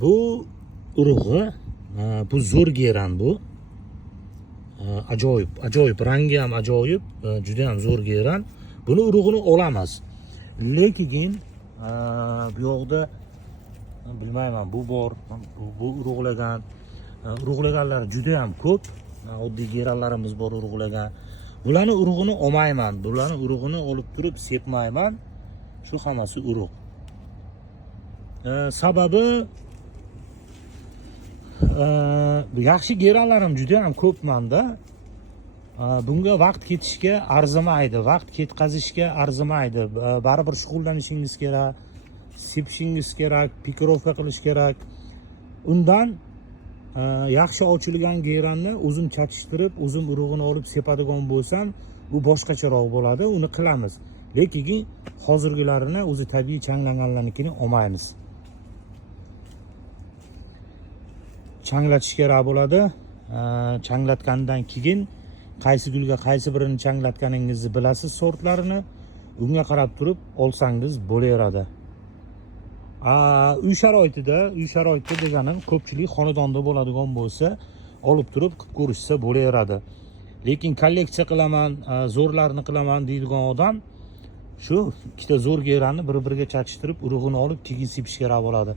Bu urug'i, bu zo'r geran bu. Ajoyib, rangi ham ajoyib, juda ham zo'r geran. Buni urug'ini olamiz. Lekin bu yoqda bilmayman, bu bor, bu urug'laganlar juda ham ko'p. Oddiy geranlarimiz bor urug'lagan. Bularni urug'ini olmayman. Bularni urug'ini olib turib sepmayman. Shu hammasi urug'. Sababi yaxshi geranlarim juda ham ko'p menda. Bunga vaqt ketishga arzimaydi, vaqt ketkazishga arzimaydi. Baribir shug'ullanishingiz kerak, sepishingiz kerak, pikirovka qilish kerak. Undan yaxshi ochilgan geranni o'zim chatishtirib, o'zim urug'ini olib sepadigan bo'lsam, bu boshqacharoq bo'ladi, uni qilamiz. Lekin hozirgilarini o'zi tabiiy changlanganlarnikini olmaymiz. Changlatish kerak bo'ladi. Changlatgandan keyin qaysi gulga qaysi birini changlatganingizni bilasiz, sortlarini. Unga qarab turib olsangiz bo'laveradi. Uy sharoitida deganim ko'pchilik xonadonda bo'ladigan bo'lsa, olib turib qilib ko'rishsa bo'laveradi. Lekin kolleksiya qilaman, zo'rlarni qilaman deydigan odam shu ikkita zo'r geranni bir-biriga chatishtirib, urug'ini olib keyin sepish kerak bo'ladi.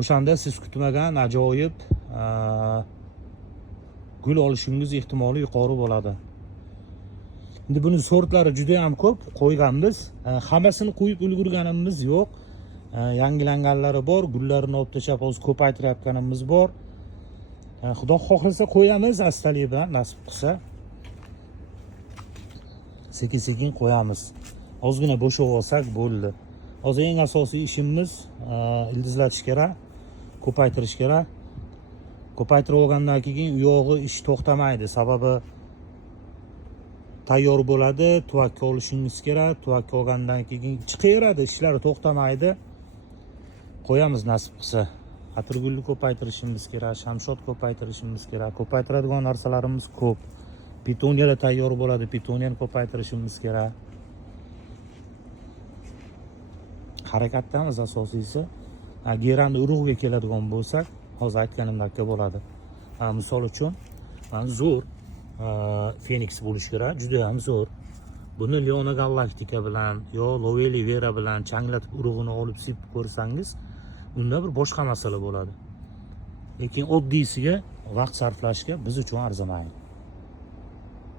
O'shanda siz kutmagan ajoyib gul olishingiz ehtimoli yuqori bo'ladi. Endi buni sortlari juda ham ko'p qo'yganmiz. Hammasini qo'yib ulgurganimiz yo'q. Yangilanganlari bor, gullarini olib tashlab hozir ko'paytirayotganimiz bor. Xudo xohlasa qo'yamiz, astalik bilan nasib qilsa. Sekin-sekin qo'yamiz. Ozgina bo'shab olsak bo'ldi. Hozir eng asosiy ishimiz ildizlatish kerak, ko'paytirish kerak. Ko'paytirib olgandan keyin u yog'i ish to'xtamaydi. Sababi tayyor bo'ladi, tuvakka olishingiz kerak. Tuvakka olgandan keyin chiqaveradi, ishlari to'xtamaydi. Qo'yamiz nasib qilsa. Atirgulni ko'paytirishimiz kerak, shamshod ko'paytirishimiz kerak. Ko'paytiradigan narsalarimiz ko'p. Pitoniyalar tayyor bo'ladi, pitoniyani ko'paytirishimiz kerak. Harakatdamiz asosiysi. Geranni urug'iga keladigan bo'lsak, hozir aytganimdek bo'ladi. Misol uchun, mana zo'r Phoenix bo'lish kerak, juda ham zo'r. Buni Leona Galactica bilan yo Lovely Vera bilan changlatib urug'ini olib sepib ko'rsangiz, unda bir boshqa masala bo'ladi. Lekin oddiysiga vaqt sarflashga biz uchun arzimaydi.